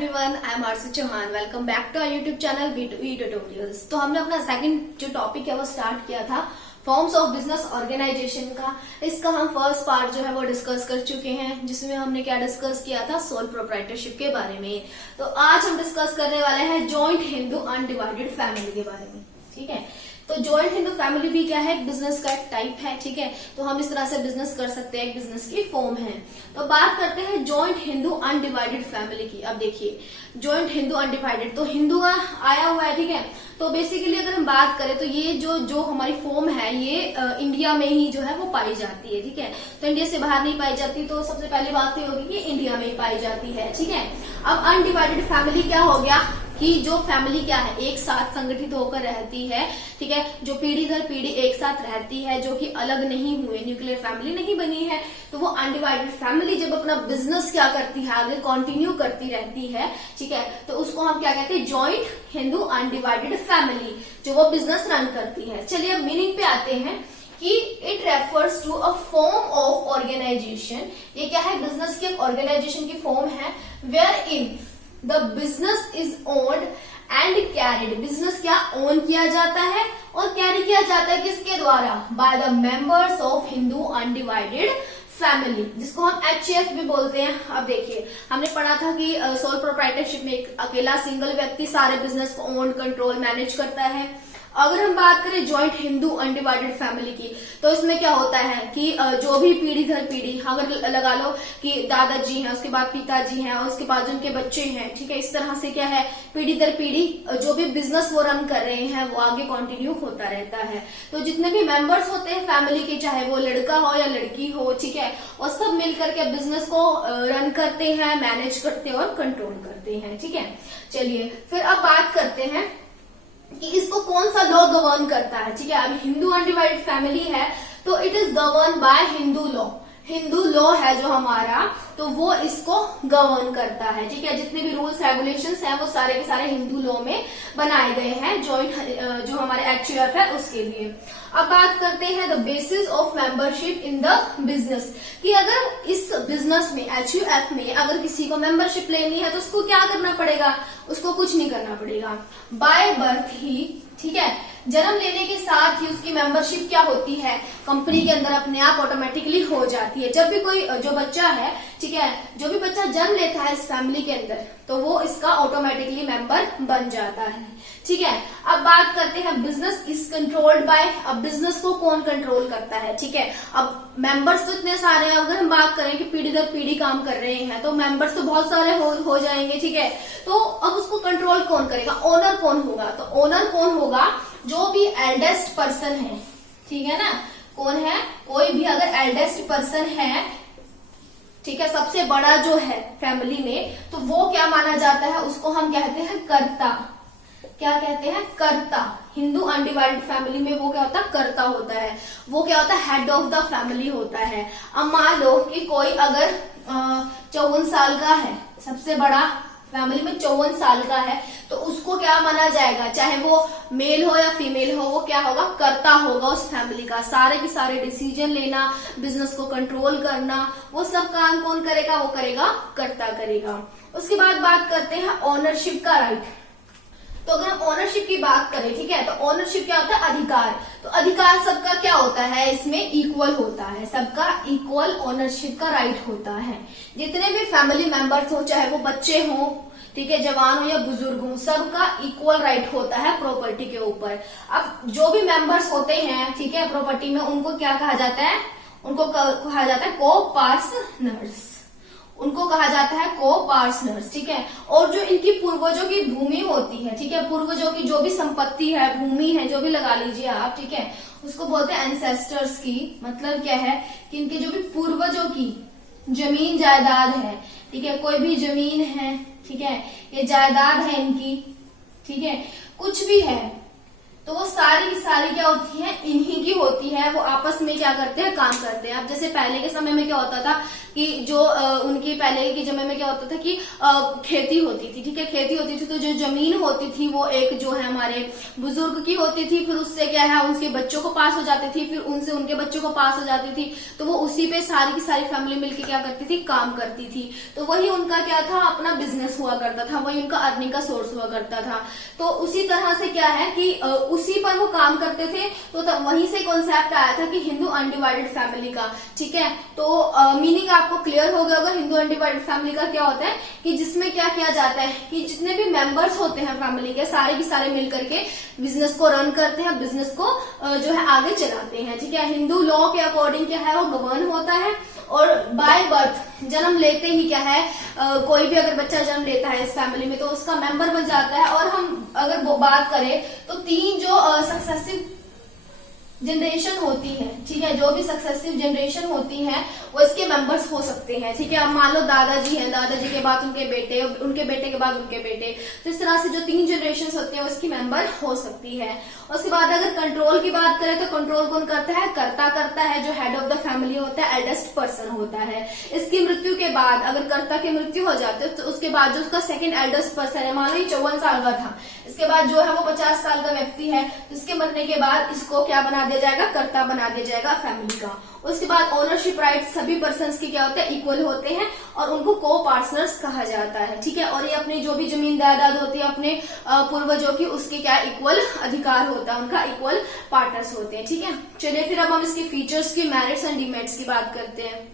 Everyone, I am RC Chauhan. Welcome back to our YouTube channel B2E tutorials. तो हमने अपना second जो topic है वो स्टार्ट किया था फॉर्म्स ऑफ बिजनेस ऑर्गेनाइजेशन का। इसका हम फर्स्ट पार्ट जो है वो डिस्कस कर चुके हैं, जिसमें हमने क्या डिस्कस किया था, सोल प्रोप्राइटरशिप के बारे में। तो आज हम डिस्कस करने वाले हैं जॉइंट हिंदू अनडिवाइडेड फैमिली के बारे में। ठीक है, तो जॉइंट हिंदू फैमिली भी क्या है, बिजनेस का एक टाइप है। ठीक है, तो हम इस तरह से बिजनेस कर सकते हैं, एक बिजनेस की फॉर्म है। तो बात करते हैं जॉइंट हिंदू अनडिवाइडेड फैमिली की। अब देखिए, जॉइंट हिंदू अनडिवाइडेड, तो हिंदू का आया हुआ है। ठीक है, तो बेसिकली अगर हम बात करें तो ये जो हमारी फॉर्म है ये इंडिया में ही जो है वो पाई जाती है। ठीक है, तो इंडिया से बाहर नहीं पाई जाती। तो सबसे पहली बात तो ये होगी कि इंडिया में ही पाई जाती है। ठीक है, अब अनडिवाइडेड फैमिली क्या हो गया कि जो फैमिली क्या है, एक साथ संगठित होकर रहती है। ठीक है, जो पीढ़ी दर पीढ़ी एक साथ रहती है, जो कि अलग नहीं हुए, न्यूक्लियर फैमिली नहीं बनी है। तो वो अनडिवाइडेड फैमिली जब अपना बिजनेस क्या करती है, आगे कंटिन्यू करती रहती है। ठीक है, तो उसको हम क्या कहते हैं, जॉइंट हिंदू अनडिवाइडेड फैमिली, जो वो बिजनेस रन करती है। चलिए अब मीनिंग पे आते हैं कि it refers to a form of organisation. ये क्या है, बिजनेस की एक ऑर्गेनाइजेशन की फॉर्म है, where in the business is owned and carried. Business क्या ओन किया जाता है और कैरी किया जाता है किसके द्वारा, by the members of Hindu undivided family, जिसको हम HF भी बोलते हैं। अब देखिए, हमने पढ़ा था कि सोल प्रोप्राइटरशिप में एक अकेला सिंगल व्यक्ति सारे बिजनेस को ओन, कंट्रोल, मैनेज करता है। अगर हम बात करें जॉइंट हिंदू अनडिवाइडेड फैमिली की, तो इसमें क्या होता है कि जो भी पीढ़ी दर पीढ़ी, अगर लगा लो कि दादाजी हैं, उसके बाद पिताजी हैं, और उसके बाद उनके बच्चे हैं। ठीक है, इस तरह से क्या है, पीढ़ी दर पीढ़ी जो भी बिजनेस वो रन कर रहे हैं वो आगे कंटिन्यू होता रहता है। तो जितने भी मेंबर्स होते हैं फैमिली के, चाहे वो लड़का हो या लड़की हो, ठीक है, और सब मिलकर के बिजनेस को रन करते हैं, मैनेज करते हैं और कंट्रोल करते हैं। ठीक है, चलिए फिर अब बात करते हैं कि इसको कौन सा लॉ गवर्न करता है। ठीक है, अब हिंदू अनडिवाइडेड फैमिली है तो it is govern by Hindu law. Hindu law है जो हमारा, तो वो इसको गवर्न करता है। ठीक है, जितने भी रूल्स रेगुलेशंस हैं वो सारे के सारे हिंदू लॉ में बनाए गए हैं, जॉइंट जो हमारे HUF है उसके लिए। अब बात करते हैं the basis of membership in the business, कि अगर इस बिजनेस में HUF में अगर किसी को मेंबरशिप लेनी है तो उसको क्या करना पड़ेगा, उसको कुछ नहीं करना पड़ेगा, बाय बर्थ ही। ठीक है, जन्म लेने के साथ ही उसकी मेंबरशिप क्या होती है, कंपनी के अंदर अपने आप ऑटोमेटिकली हो जाती है। जब भी कोई जो बच्चा है, ठीक है, जो भी बच्चा जन्म लेता है इस फैमिली के अंदर, तो वो इसका ऑटोमेटिकली मेंबर बन जाता है। ठीक है, अब बात करते हैं बिजनेस इज कंट्रोल्ड बाय। अब बिजनेस को कौन कंट्रोल करता है। ठीक है, अब मेंबर्स तो इतने सारे हैं, अगर हम बात करें कि पीढ़ी दर पीढ़ी काम कर रहे हैं तो मेंबर्स तो बहुत सारे हो जाएंगे। ठीक है, तो अब उसको कंट्रोल कौन करेगा, ओनर कौन होगा, तो ओनर कौन होगा, जो भी एल्डेस्ट पर्सन है। ठीक है ना, कौन है, कोई भी अगर एल्डेस्ट पर्सन है, ठीक है, सबसे बड़ा जो है फैमिली में, तो वो क्या माना जाता है, उसको हम कहते हैं कर्ता। क्या कहते हैं, कर्ता। हिंदू अनडिवाइडेड फैमिली में वो क्या होता है, कर्ता होता है। वो क्या होता है, हेड ऑफ द फैमिली होता है। अब मान लो कि कोई अगर 54 साल का है, सबसे बड़ा फैमिली में 54 साल का है, तो उसको क्या माना जाएगा, चाहे वो मेल हो या फीमेल हो, वो क्या होगा, कर्ता होगा उस फैमिली का। सारे के सारे डिसीजन लेना, बिजनेस को कंट्रोल करना, वो सब काम कौन करेगा, वो करेगा, कर्ता करेगा। उसके बाद बात करते हैं ऑनरशिप का राइट। तो अगर हम ऑनरशिप की बात करें, ठीक है, तो ऑनरशिप क्या होता है, अधिकार। तो अधिकार सबका क्या होता है, इसमें इक्वल होता है, सबका इक्वल ऑनरशिप का राइट होता है। जितने भी फैमिली मेंबर्स हो, चाहे वो बच्चे हो, ठीक है, जवान हो या बुजुर्ग हो, सबका इक्वल राइट होता है प्रॉपर्टी के ऊपर। अब जो भी मेंबर्स होते हैं, ठीक है, प्रॉपर्टी में, उनको क्या कहा जाता है, उनको कहा जाता है को-पार्टनर्स। उनको कहा जाता है को-पार्टनर्स। ठीक है, और जो इनकी पूर्वजों की भूमि होती है, ठीक है, पूर्वजों की जो भी संपत्ति है, भूमि है, जो भी लगा लीजिए आप, ठीक है, उसको बोलते हैं एंसेस्टर्स की। मतलब क्या है कि इनके जो भी पूर्वजों की जमीन जायदाद है, ठीक है, कोई भी जमीन है, ठीक है, ये जायदाद है इनकी, ठीक है, कुछ भी है, तो वो सारी की सारी क्या होती है, इन्हीं की होती है। वो आपस में क्या करते हैं, काम करते हैं। अब जैसे पहले के समय में क्या होता था कि जो उनकी पहले के जमाने में क्या होता था कि खेती होती थी, ठीक है, खेती होती थी तो जो जमीन होती थी वो एक जो है हमारे बुजुर्ग की होती थी, फिर उससे क्या है उनके बच्चों को पास हो जाती थी, फिर उनसे उनके बच्चों को पास हो जाती थी, तो वो उसी पे सारी की सारी फैमिली मिलकर क्या करती थी, काम करती थी। तो वही उनका क्या था, अपना बिजनेस हुआ करता था, वही उनका अर्निंग का सोर्स हुआ करता था। तो उसी तरह से क्या है कि उसी पर वो काम करते थे। तो वहीं से कॉन्सेप्ट आया था कि हिंदू अनडिवाइडेड फैमिली का, ठीक है। तो मीनिंग आपको क्लियर हो गया होगा हिंदू अनडिवाइडेड फैमिली का क्या होता है कि जिसमें क्या किया जाता है कि जितने भी मेंबर्स होते हैं फैमिली के सारे की सारे मिलकर के बिजनेस को रन करते हैं, बिजनेस को जो है आगे चलाते हैं, ठीक है। हिंदू लॉ के अकॉर्डिंग क्या है वो गवर्न होता है, और बाय बर्थ जन्म लेते ही क्या है कोई भी अगर बच्चा जन्म लेता है इस फैमिली में तो उसका मेंबर बन जाता है। और हम अगर वो बात करें तो 3 जो सक्सेसिव जनरेशन होती है, ठीक है, जो भी सक्सेसिव जनरेशन होती है वो इसके मेंबर्स हो सकते हैं, ठीक है। अब मान लो दादाजी हैं, दादाजी के बाद उनके बेटे, उनके बेटे के बाद उनके बेटे, तो इस तरह से जो 3 जनरेशन होते हैं उसकी मेंबर हो सकती है। उसके बाद अगर कंट्रोल की बात करें तो कंट्रोल कौन करता है, कर्ता करता है, जो हेड ऑफ द फैमिली होता है, एल्डेस्ट पर्सन होता है। इसकी मृत्यु के बाद अगर कर्ता की मृत्यु हो जाती है तो उसके बाद जो उसका सेकंड एल्डेस्ट पर्सन है, मान लो 54 साल का था, इसके बाद जो है वो 50 साल का व्यक्ति है, इसके मरने के बाद इसको क्या बना दिया जाएगा, कर्ता बना दिया जाएगा फैमिली का। उसके बाद ओनरशिप राइट सभी पर्सन्स के क्या होते हैं, इक्वल होते हैं, और उनको को पार्टनर्स कहा जाता है, ठीक है। और ये अपनी जो भी जमीन जायदाद होती है अपने पूर्वजों की, उसके क्या इक्वल अधिकार होता है, उनका इक्वल पार्टनर्स होते हैं, ठीक है। चलिए फिर अब हम इसके फीचर्स की, मेरिट्स एंड डिमेरिट्स की बात करते हैं।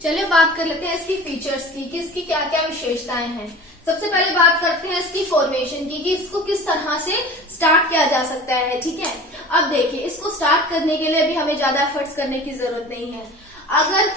चलिए बात कर लेते हैं इसकी फीचर्स की कि इसकी क्या क्या विशेषताएं हैं। सबसे पहले बात करते हैं इसकी फॉर्मेशन की कि इसको किस तरह से स्टार्ट किया जा सकता है, ठीक है। अब देखिए इसको स्टार्ट करने के लिए भी हमें ज्यादा एफर्ट्स करने की जरूरत नहीं है। अगर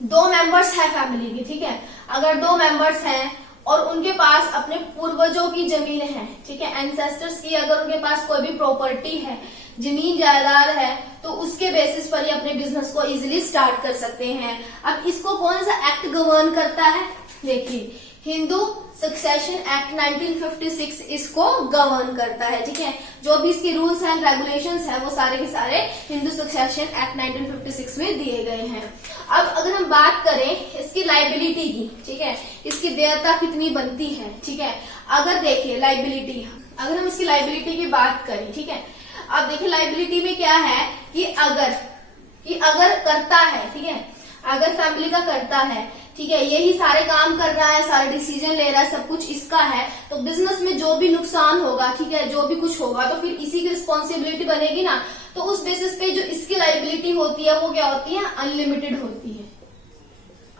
2 मेंबर्स है फैमिली की, ठीक है, अगर 2 मेंबर्स हैं और उनके पास अपने पूर्वजों की जमीन है, ठीक है, एंसेस्टर्स की अगर उनके पास कोई भी प्रॉपर्टी है, जमीन जायदाद है, तो उसके बेसिस पर ही अपने बिजनेस को इजीली स्टार्ट कर सकते हैं। अब इसको कौन सा एक्ट गवर्न करता है, देखिए हिंदू सक्सेशन एक्ट 1956 इसको गवर्न करता है, ठीक है। जो भी इसके रूल्स एंड रेगुलेशंस हैं वो सारे के सारे हिंदू सक्सेशन एक्ट 1956 में दिए गए हैं। अब अगर हम बात करें इसकी लाइबिलिटी की, ठीक है, इसकी देयता कितनी बनती है, ठीक है। अगर देखिए लाइबिलिटी, अगर हम इसकी लाइबिलिटी की बात करें, ठीक है, अब देखिए लाइबिलिटी में क्या है कि अगर करता है, ठीक है, अगर फैमिली का करता है, ठीक है, यही सारे काम कर रहा है, सारे डिसीजन ले रहा है, सब कुछ इसका है, तो बिजनेस में जो भी नुकसान होगा, ठीक है, जो भी कुछ होगा तो फिर इसी की रिस्पॉन्सिबिलिटी बनेगी ना। तो उस बेसिस पे जो इसकी लाइबिलिटी होती है वो क्या होती है, अनलिमिटेड होती है।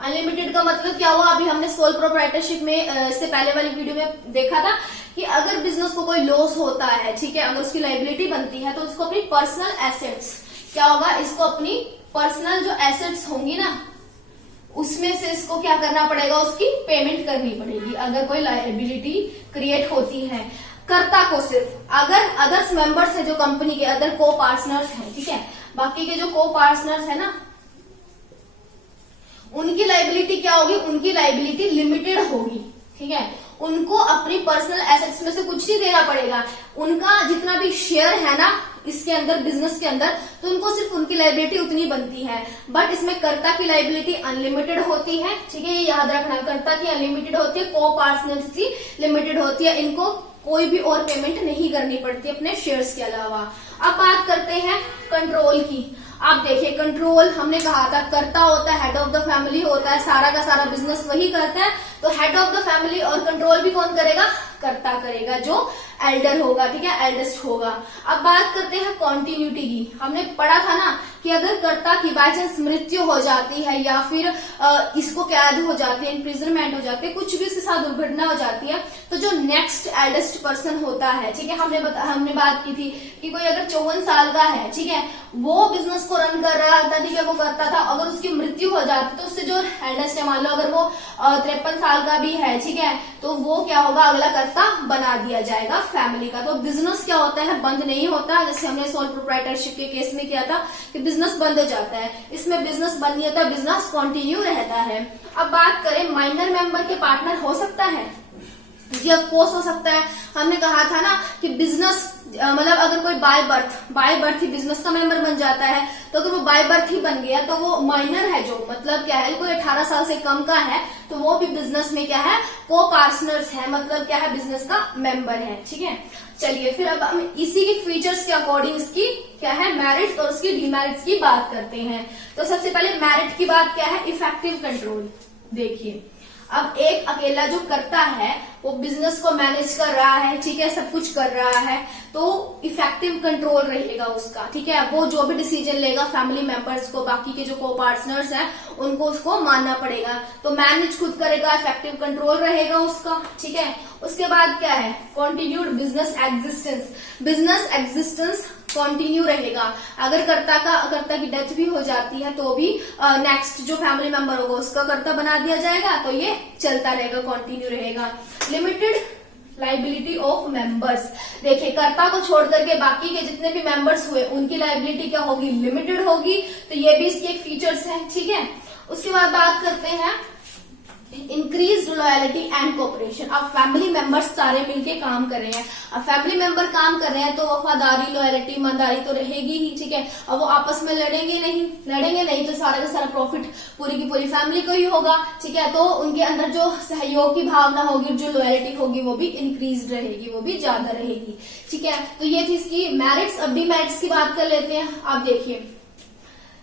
अनलिमिटेड का मतलब क्या हुआ, अभी हमने सोल प्रोप्राइटरशिप में इससे पहले वाली वीडियो में देखा था कि अगर बिजनेस को कोई लॉस होता है, ठीक है, अगर उसकी लाइबिलिटी बनती है तो उसको अपनी पर्सनल एसेट्स क्या होगा, इसको अपनी पर्सनल जो एसेट्स होंगी ना उसमें से इसको क्या करना पड़ेगा, उसकी पेमेंट करनी पड़ेगी अगर कोई लायबिलिटी क्रिएट होती है। कर्ता को सिर्फ अगर अदर्स मेंबर्स है जो कंपनी के अदर को पार्टनर्स हैं, ठीक है, बाकी के जो को पार्टनर्स है ना उनकी लाइबिलिटी क्या होगी, उनकी लाइबिलिटी लिमिटेड होगी, ठीक है। उनको अपनी पर्सनल एसेट्स में से कुछ नहीं देना पड़ेगा, उनका जितना भी शेयर है ना इसके अंदर बिजनेस के अंदर, तो उनको सिर्फ उनकी लाइबिलिटी उतनी बनती है। बट इसमें कर्ता की लाइबिलिटी अनलिमिटेड होती है, ठीक है, ये याद रखना, कर्ता की अनलिमिटेड होती है, को पार्टनर्स की लिमिटेड होती है, इनको कोई भी और पेमेंट नहीं करनी पड़ती अपने शेयर्स के अलावा। अब बात करते हैं कंट्रोल की। आप देखिए कंट्रोल हमने कहा था कर्ता होता है, हेड ऑफ द फैमिली होता है, सारा का सारा बिजनेस वही करता है, तो हेड ऑफ द फैमिली और कंट्रोल भी कौन करेगा, कर्ता करेगा, जो एल्डर होगा, ठीक है, एल्डेस्ट होगा। अब बात करते हैं कॉन्टिन्यूटी की। हमने पढ़ा था ना कि अगर कर्ता की बाय चांस मृत्यु हो जाती है या फिर इसको कैद हो जाती है, इम्प्रिजनमेंट हो जाती है, कुछ भी इसके साथ दुर्घटना हो जाती है, तो जो नेक्स्ट एल्डेस्ट पर्सन होता है, ठीक है, हमने बात की थी कि कोई अगर 54 साल का है, ठीक है, वो बिजनेस को रन कर रहा था, ठीक है, वो करता था, अगर उसकी मृत्यु हो जाती तो उससे जो एल्डेस्ट है, मान लो अगर वो 53 साल का भी है, ठीक है, तो वो क्या होगा, अगला कर्ता बना दिया जाएगा फैमिली का। तो बिजनेस क्या होता है, बंद नहीं होता, जैसे हमने सोल प्रोप्राइटरशिप के केस में किया था कि बिजनेस बंद हो जाता है, इसमें बिजनेस बंद नहीं होता, बिजनेस कंटिन्यू रहता है। अब बात करें माइनर मेंबर के पार्टनर हो सकता है, जी ऑफ कोर्स हो सकता है। हमने कहा था ना कि बिजनेस मतलब अगर कोई बाय बर्थ ही बिजनेस का मेंबर बन जाता है, तो अगर वो बाय बर्थ ही बन गया तो वो माइनर है, जो मतलब क्या है, कोई 18 साल से कम का है तो वो भी बिजनेस में क्या है, को पार्टनर्स है, मतलब क्या है, बिजनेस का मेंबर है। ठीक है, चलिए फिर अब हम इसी के फीचर्स के अकॉर्डिंग इसकी क्या है, मेरिट्स और उसकी डिमेरिट्स की बात करते हैं। तो सबसे पहले मेरिट की बात क्या है, इफेक्टिव कंट्रोल। देखिए, अब एक अकेला जो करता है वो बिजनेस को मैनेज कर रहा है, ठीक है, सब कुछ कर रहा है, तो इफेक्टिव कंट्रोल रहेगा उसका। ठीक है, वो जो भी डिसीजन लेगा फैमिली मेंबर्स को, बाकी के जो को पार्टनर्स हैं उनको उसको मानना पड़ेगा। तो मैनेज खुद करेगा, इफेक्टिव कंट्रोल रहेगा उसका। ठीक है, उसके बाद क्या है, कॉन्टिन्यूड बिजनेस एग्जिस्टेंस कंटिन्यू रहेगा। अगर कर्ता की डेथ भी हो जाती है तो भी नेक्स्ट जो फैमिली मेंबर होगा उसका कर्ता बना दिया जाएगा, तो ये चलता रहेगा, कंटिन्यू रहेगा। Limited liability of members. देखिए, कर्ता को छोड़ करके बाकी के जितने भी मेंबर्स हुए उनकी लाइबिलिटी क्या होगी, लिमिटेड होगी। तो ये भी इसके एक फीचर्स हैं। ठीक है, उसके बाद बात करते हैं इंक्रीज लॉयलिटी एंड कोऑपरेशन। अब फैमिली मेंबर्स सारे मिलके काम कर रहे हैं, अब फैमिली मेंबर काम कर रहे हैं तो वफादारी, लॉयलिटी, ईमानदारी तो रहेगी ही। ठीक है, अब वो आपस में लड़ेंगे नहीं तो सारा का सारा प्रॉफिट पूरी की पूरी फैमिली को ही होगा। ठीक है, तो उनके अंदर जो सहयोग की भावना होगी, जो लॉयलिटी होगी वो भी इंक्रीज रहेगी, वो भी ज्यादा रहेगी। ठीक है, तो ये थी इसकी मेरिट्स। अब डिमेरिट्स की बात कर लेते हैं। आप देखिए,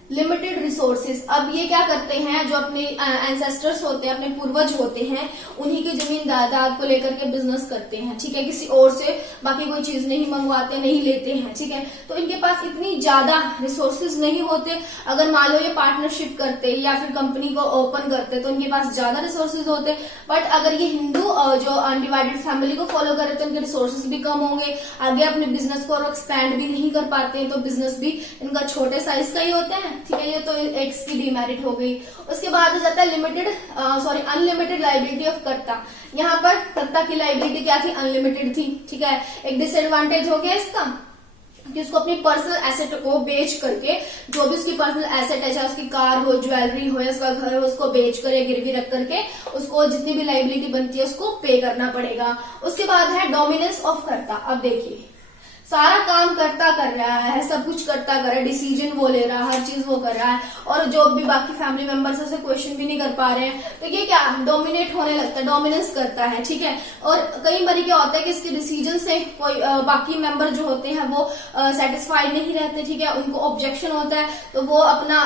लिमिटेड रिसोर्सेज। अब ये क्या करते हैं, जो अपने एंसेस्टर्स होते हैं, अपने पूर्वज होते हैं, उन्हीं की जमीन जायदाद को लेकर के बिजनेस करते हैं। ठीक है, किसी और से बाकी कोई चीज नहीं मंगवाते, नहीं लेते हैं। ठीक है, तो इनके पास इतनी ज्यादा रिसोर्सेज नहीं होते। अगर मान लो ये पार्टनरशिप करते या फिर कंपनी को ओपन करते तो इनके पास ज्यादा रिसोर्सेज होते। बट अगर ये हिंदू जो अनडिवाइडेड फैमिली को फॉलो करे तो इनके रिसोर्सेज भी कम होंगे, आगे अपने बिजनेस को एक्सपैंड भी नहीं कर पाते, तो बिजनेस भी इनका छोटे साइज का ही होता है। ठीक है, ये तो एक की डिमेरिट हो गई। उसके बाद हो जाता है अनलिमिटेड लाइबिलिटी ऑफ कर्ता। यहाँ पर कर्ता की लाइबिलिटी क्या थी, अनलिमिटेड थी। ठीक है, एक डिसएडवांटेज हो गया इसका कि उसको अपनी पर्सनल एसेट को बेच करके, जो भी उसकी पर्सनल एसेट है, चाहे उसकी कार हो, ज्वेलरी हो या उसका घर हो, उसको बेच कर या गिरवी रख करके उसको जितनी भी लाइबिलिटी बनती है उसको पे करना पड़ेगा। उसके बाद है डोमिनेंस ऑफ कर्ता। अब देखिए, सारा काम करता कर रहा है, सब कुछ करता कर रहा है, डिसीजन वो ले रहा है, हर चीज वो कर रहा है, और जो भी बाकी फैमिली मेंबर्स से क्वेश्चन भी नहीं कर पा रहे हैं, तो ये क्या डोमिनेट होने लगता है, डोमिनेंस करता है। ठीक है, और कई बार क्या होता है कि इसके डिसीजन से कोई बाकी मेंबर जो होते हैं वो सेटिस्फाइड नहीं रहते। ठीक है, उनको ऑब्जेक्शन होता है, तो वो अपना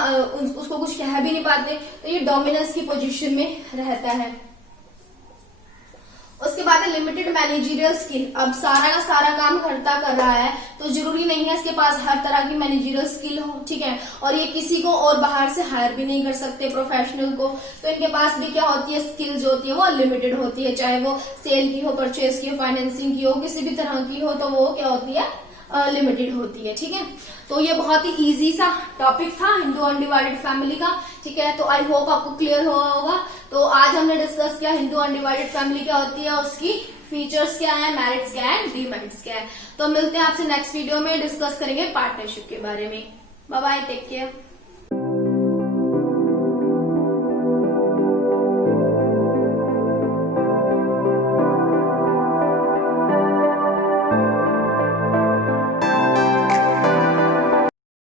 उसको कुछ कह भी नहीं पाते, तो ये डोमिनेंस की पोजिशन में रहता है। उसके बाद है लिमिटेड मैनेजरियल स्किल। अब सारा का सारा काम कर्ता कर रहा है तो जरूरी नहीं है इसके पास हर तरह की मैनेजरियल स्किल हो। ठीक है, और ये किसी को और बाहर से हायर भी नहीं कर सकते प्रोफेशनल को, तो इनके पास भी क्या होती है, स्किल्स होती है वो लिमिटेड होती है, चाहे वो सेल की हो, परचेज की हो, फाइनेंसिंग की हो, किसी भी तरह की हो, तो वो क्या होती है, लिमिटेड होती है। ठीक है, तो ये बहुत ही इजी सा टॉपिक था हिंदू अनडिवाइडेड फैमिली का। ठीक है, तो आई होप आपको क्लियर हुआ होगा। तो आज हमने डिस्कस किया हिंदू अनडिवाइडेड फैमिली क्या होती है, उसकी फीचर्स क्या है, मेरिट्स क्या है, डिमेरिट्स क्या है। तो मिलते हैं आपसे नेक्स्ट वीडियो में, डिस्कस करेंगे पार्टनरशिप के बारे में। Bye bye, take care.